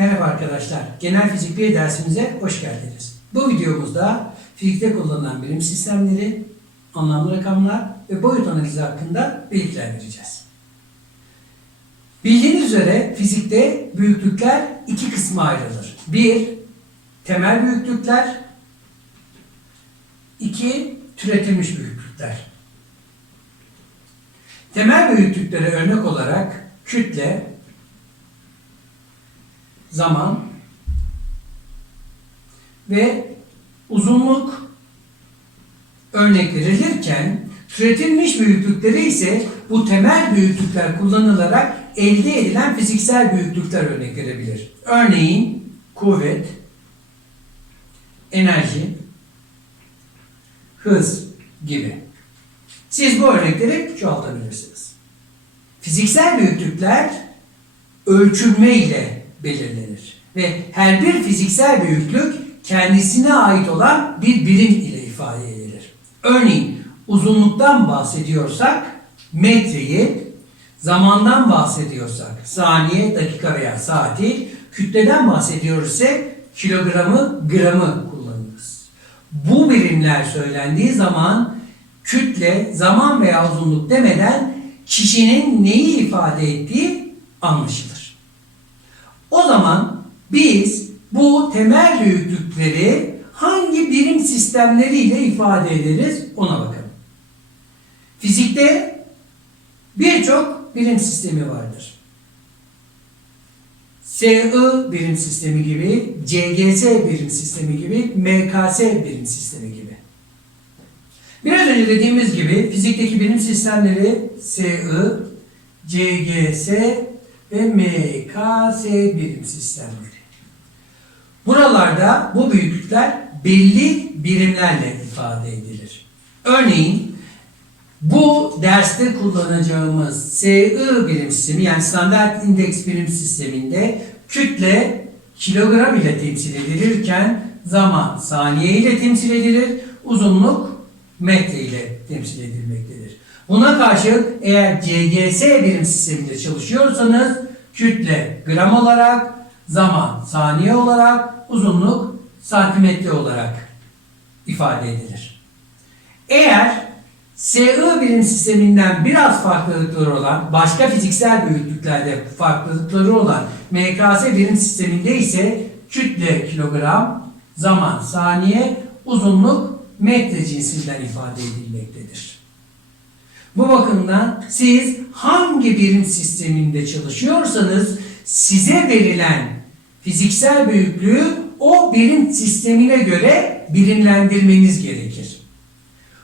Merhaba arkadaşlar, Genel Fizik 1 dersimize hoş geldiniz. Bu videomuzda fizikte kullanılan birim sistemleri, anlamlı rakamlar ve boyut analizi hakkında bilgiler vereceğiz. Bildiğiniz üzere fizikte büyüklükler iki kısma ayrılır. 1. Temel büyüklükler. 2. Türetilmiş büyüklükler. Temel büyüklüklere örnek olarak kütle, zaman ve uzunluk örnek verilirken, türetilmiş büyüklükleri ise bu temel büyüklükler kullanılarak elde edilen fiziksel büyüklükler örnek verebilir. Örneğin kuvvet, enerji, hız gibi. Siz bu örnekleri çoğaltabilirsiniz. Fiziksel büyüklükler ölçülme ile belirlenir ve her bir fiziksel büyüklük kendisine ait olan bir birim ile ifade edilir. Örneğin uzunluktan bahsediyorsak metreyi, zamandan bahsediyorsak saniye, dakika veya saati, kütleden bahsediyoruz ise kilogramı, gramı kullanırız. Bu birimler söylendiği zaman kütle, zaman veya uzunluk demeden kişinin neyi ifade ettiği anlaşılır. O zaman biz bu temel büyüklükleri hangi birim sistemleriyle ifade ederiz ona bakalım. Fizikte birçok birim sistemi vardır. SI birim sistemi gibi, CGS birim sistemi gibi, MKS birim sistemi gibi. Biraz önce dediğimiz gibi fizikteki birim sistemleri SI, CGS ve MKS birim sistemleri. Buralarda bu büyüklükler belli birimlerle ifade edilir. Örneğin bu derste kullanacağımız SI birim sistemi yani standart indeks birim sisteminde kütle kilogram ile temsil edilirken zaman saniye ile temsil edilir, uzunluk metre ile temsil edilmektedir. Buna karşılık eğer CGS birim sisteminde çalışıyorsanız kütle gram olarak, zaman saniye olarak, uzunluk santimetre olarak ifade edilir. Eğer SI birim sisteminden biraz farklılıkları olan, başka fiziksel büyüklüklerde farklılıkları olan MKS birim sisteminde ise kütle kilogram, zaman saniye, uzunluk metre cinsinden ifade edilmektedir. Bu bakımdan siz hangi birim sisteminde çalışıyorsanız size verilen fiziksel büyüklüğü o birim sistemine göre birimlendirmeniz gerekir.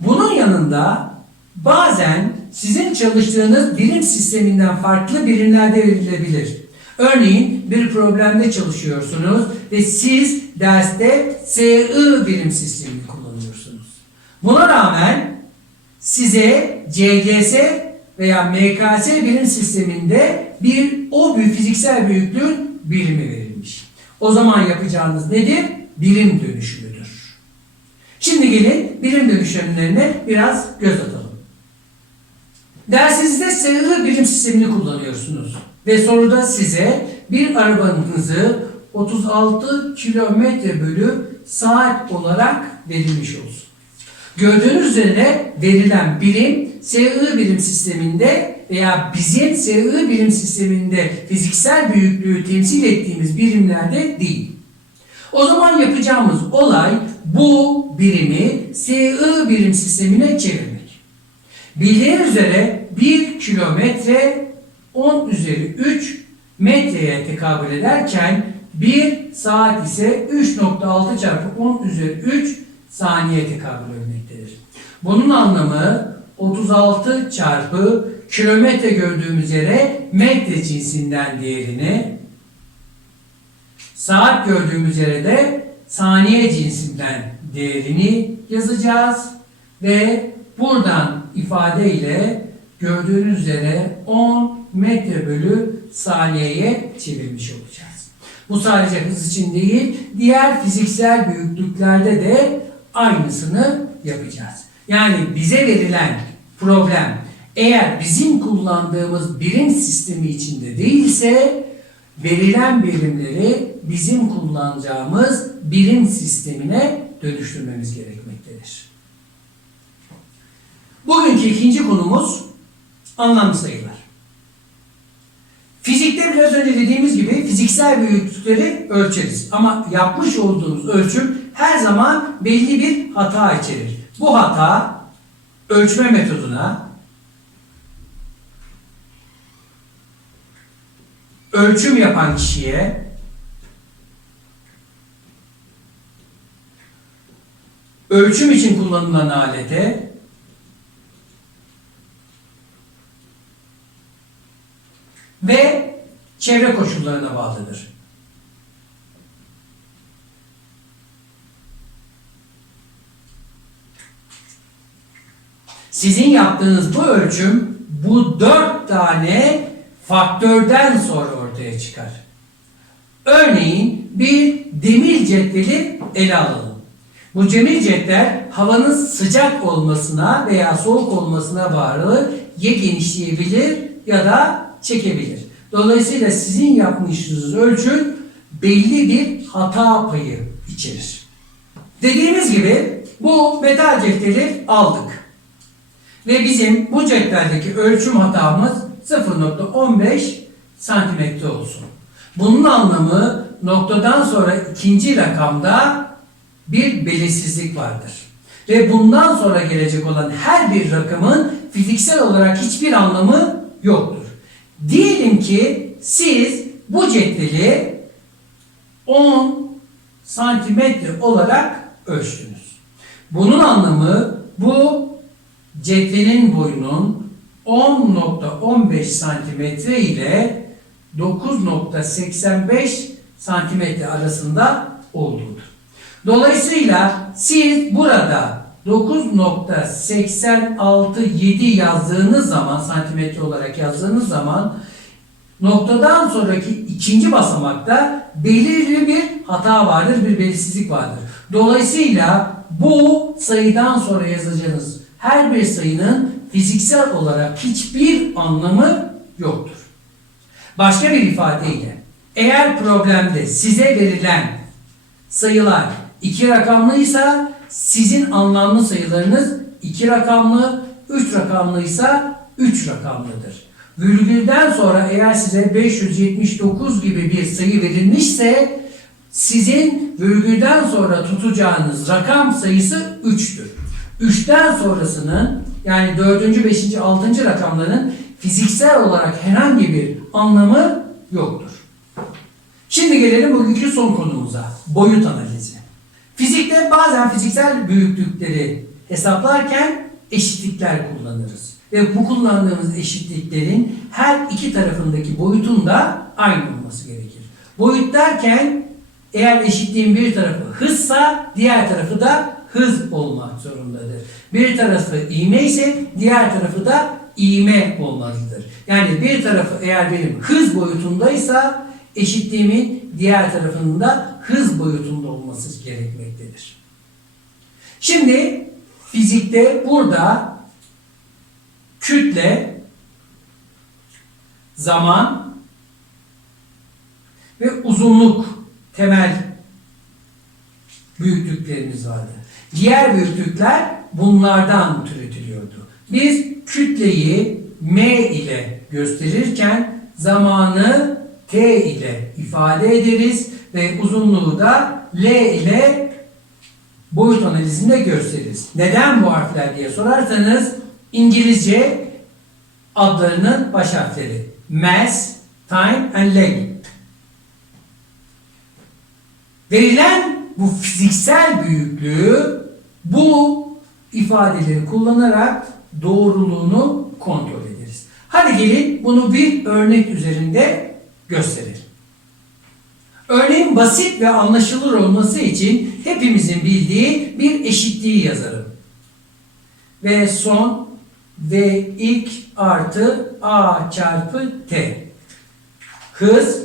Bunun yanında bazen sizin çalıştığınız birim sisteminden farklı birimlerde verilebilir. Örneğin bir problemde çalışıyorsunuz ve siz derste SI birim sistemini kullanıyorsunuz. Buna rağmen size CGS veya MKS birim sisteminde o fiziksel büyüklüğün birimi verilmiş. O zaman yapacağınız nedir? Birim dönüşümüdür. Şimdi gelin birim dönüşümlerine biraz göz atalım. Dersinizde SI birim sistemini kullanıyorsunuz ve soruda size bir arabanın hızı 36 km/saat olarak verilmiş olsun. Gördüğünüz üzere verilen birim SI birim sisteminde veya bizim SI birim sisteminde fiziksel büyüklüğü temsil ettiğimiz birimlerde değil. O zaman yapacağımız olay bu birimi SI birim sistemine çevirmek. Bildiğiniz üzere 1 kilometre 10 üzeri 3 metreye tekabül ederken 1 saat ise 3.6 çarpı 10 üzeri 3 saniye tekabül etmektedir. Bunun anlamı 36 çarpı kilometre gördüğümüz yere metre cinsinden değerini, saat gördüğümüz yere de saniye cinsinden değerini yazacağız ve buradan ifade ile gördüğünüz üzere 10 metre bölü saniyeye çevirmiş olacağız. Bu sadece hız için değil, diğer fiziksel büyüklüklerde de aynısını yapacağız. Yani bize verilen problem eğer bizim kullandığımız birim sistemi içinde değilse verilen birimleri bizim kullanacağımız birim sistemine dönüştürmemiz gerekmektedir. Bugünkü ikinci konumuz anlamlı sayılar. Fizikte biraz önce dediğimiz gibi fiziksel büyüklükleri ölçeriz. Ama yapmış olduğumuz ölçüm her zaman belli bir hata içerir. Bu hata ölçme metoduna, ölçüm yapan kişiye, ölçüm için kullanılan alete ve çevre koşullarına bağlıdır. Sizin yaptığınız bu ölçüm bu 4 tane faktörden sonra ortaya çıkar. Örneğin bir demir cetveli ele alalım. Bu demir cetvel havanın sıcak olmasına veya soğuk olmasına bağlı ya genişleyebilir ya da çekebilir. Dolayısıyla sizin yapmışsınız ölçüm belli bir hata payı içerir. Dediğimiz gibi bu metal cetveli aldık. Ve bizim bu cetveldeki ölçüm hatamız 0,15 santimetre olsun. Bunun anlamı noktadan sonra ikinci rakamda bir belirsizlik vardır. Ve bundan sonra gelecek olan her bir rakamın fiziksel olarak hiçbir anlamı yoktur. Diyelim ki siz bu cetveli 10 santimetre olarak ölçtünüz. Bunun anlamı bu cetvelin boyunun 10,15 santimetre ile 9,85 santimetre arasında olduğudur. Dolayısıyla siz burada 9,867 yazdığınız zaman, santimetre olarak yazdığınız zaman noktadan sonraki ikinci basamakta belirli bir hata vardır, bir belirsizlik vardır. Dolayısıyla bu sayıdan sonra yazacağınız her bir sayının fiziksel olarak hiçbir anlamı yoktur. Başka bir ifadeyle, eğer problemde size verilen sayılar 2 rakamlıysa sizin anlamlı sayılarınız 2 rakamlı, 3 rakamlıysa 3 rakamlıdır. Virgülden sonra eğer size 579 gibi bir sayı verilmişse sizin virgülden sonra tutacağınız rakam sayısı 3'tür. 3'ten sonrasının yani 4. 5. 6. rakamların fiziksel olarak herhangi bir anlamı yoktur. Şimdi gelelim bugünkü son konumuza. Boyut analizi. Fizikte bazen fiziksel büyüklükleri hesaplarken eşitlikler kullanırız. Ve bu kullandığımız eşitliklerin her iki tarafındaki boyutun da aynı olması gerekir. Boyut derken eğer eşitliğin bir tarafı hızsa diğer tarafı da hız olmak zorundadır. Bir tarafı ivme ise diğer tarafı da ivme olmalıdır. Yani bir tarafı eğer benim hız boyutundaysa eşitliğimin diğer tarafının da hız boyutunda olması gerekmektedir. Şimdi fizikte burada kütle, zaman ve uzunluk temel büyüklüklerimiz vardı. Diğer büyüklükler bunlardan türetiliyordu. Biz kütleyi m ile gösterirken zamanı t ile ifade ederiz ve uzunluğu da l ile boyut analizinde gösteririz. Neden bu harfler diye sorarsanız İngilizce adlarının baş harfleri mass, time and length. Verilen bu fiziksel büyüklüğü bu ifadeleri kullanarak doğruluğunu kontrol ederiz. Hadi gelin bunu bir örnek üzerinde gösterelim. Örneğin basit ve anlaşılır olması için hepimizin bildiği bir eşitliği yazarım. V son V ilk artı A çarpı T. Hız,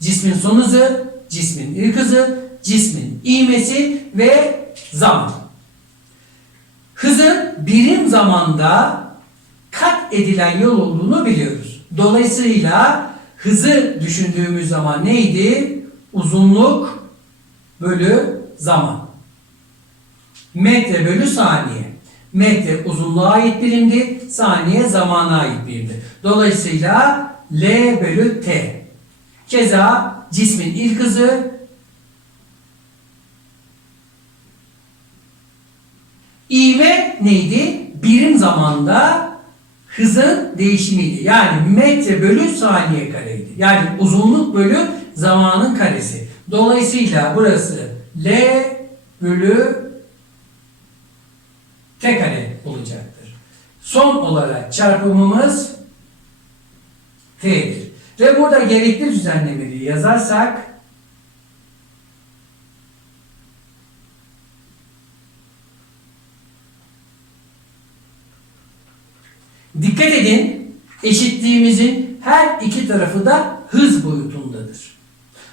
cismin son hızı, cismin ilk hızı, cismin ivmesi ve zaman. Hızın birim zamanda kat edilen yol olduğunu biliyoruz. Dolayısıyla hızı düşündüğümüz zaman neydi? Uzunluk bölü zaman. Metre bölü saniye. Metre uzunluğa ait birimdi, saniye zamana ait birimdi. Dolayısıyla L bölü T. Keza cismin ilk hızı ivme neydi? Birim zamanda hızın değişimiydi. Yani metre bölü saniye kareydi. Yani uzunluk bölü zamanın karesi. Dolayısıyla burası L bölü T kare olacaktır. Son olarak çarpımımız T'dir. Ve burada gerekli düzenlemeyi yazarsak dikkat edin, eşitliğimizin her iki tarafı da hız boyutundadır.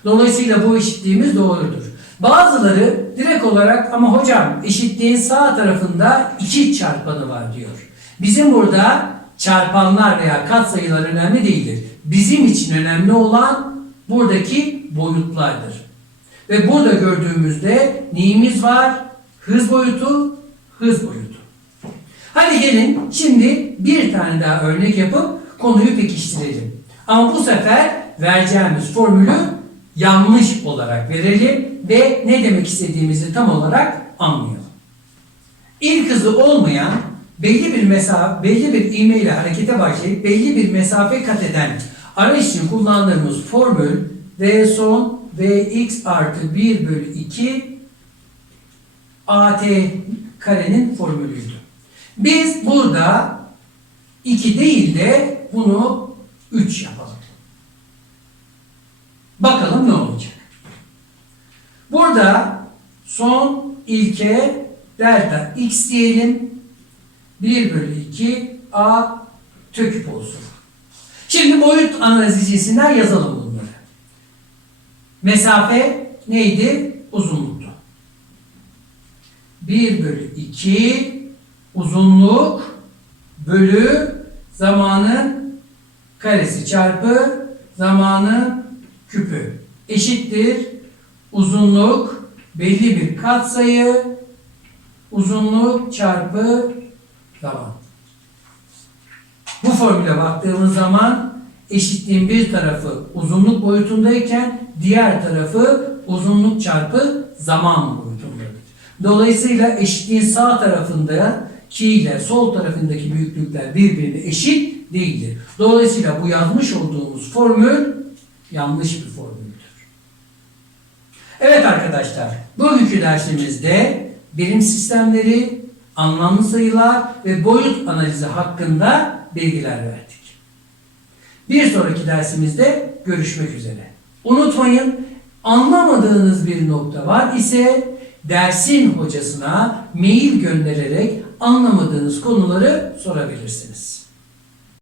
Dolayısıyla bu eşitliğimiz doğrudur. Bazıları direkt olarak ama hocam eşitliğin sağ tarafında 2 çarpanı var diyor. Bizim burada çarpanlar veya katsayılar önemli değildir. Bizim için önemli olan buradaki boyutlardır. Ve burada gördüğümüzde neyimiz var? Hız boyutu, hız boyutu. Hadi gelin şimdi bir tane daha örnek yapıp konuyu pekiştirelim. Ama bu sefer vereceğimiz formülü yanlış olarak verelim ve ne demek istediğimizi tam olarak anlayalım. İlk hızı olmayan belli bir ivme ile harekete başlayıp belli bir mesafe kat eden araç için kullandığımız formül V son Vx artı 1 bölü 2 at karenin formülüydü. Biz burada 2 değil de bunu 3 yapalım. Bakalım ne olacak. Burada son ilke delta x diyelim. 1 bölü 2 a töküp olsun. Şimdi boyut analizi cinsinden yazalım bunları. Mesafe neydi? Uzunluktu. 1 bölü 2 uzunluk bölü zamanın karesi çarpı zamanın küpü eşittir. Uzunluk belli bir katsayı uzunluk çarpı zaman. Bu formüle baktığımız zaman eşitliğin bir tarafı uzunluk boyutundayken diğer tarafı uzunluk çarpı zaman boyutundadır. Dolayısıyla eşitliğin sağ tarafındaki ile sol tarafındaki büyüklükler birbirine eşit değildir. Dolayısıyla bu yazmış olduğumuz formül yanlış bir formüldür. Evet arkadaşlar, bugünkü dersimizde birim sistemleri, anlamlı sayılar ve boyut analizi hakkında bilgiler verdik. Bir sonraki dersimizde görüşmek üzere. Unutmayın, anlamadığınız bir nokta var ise dersin hocasına mail göndererek anlamadığınız konuları sorabilirsiniz.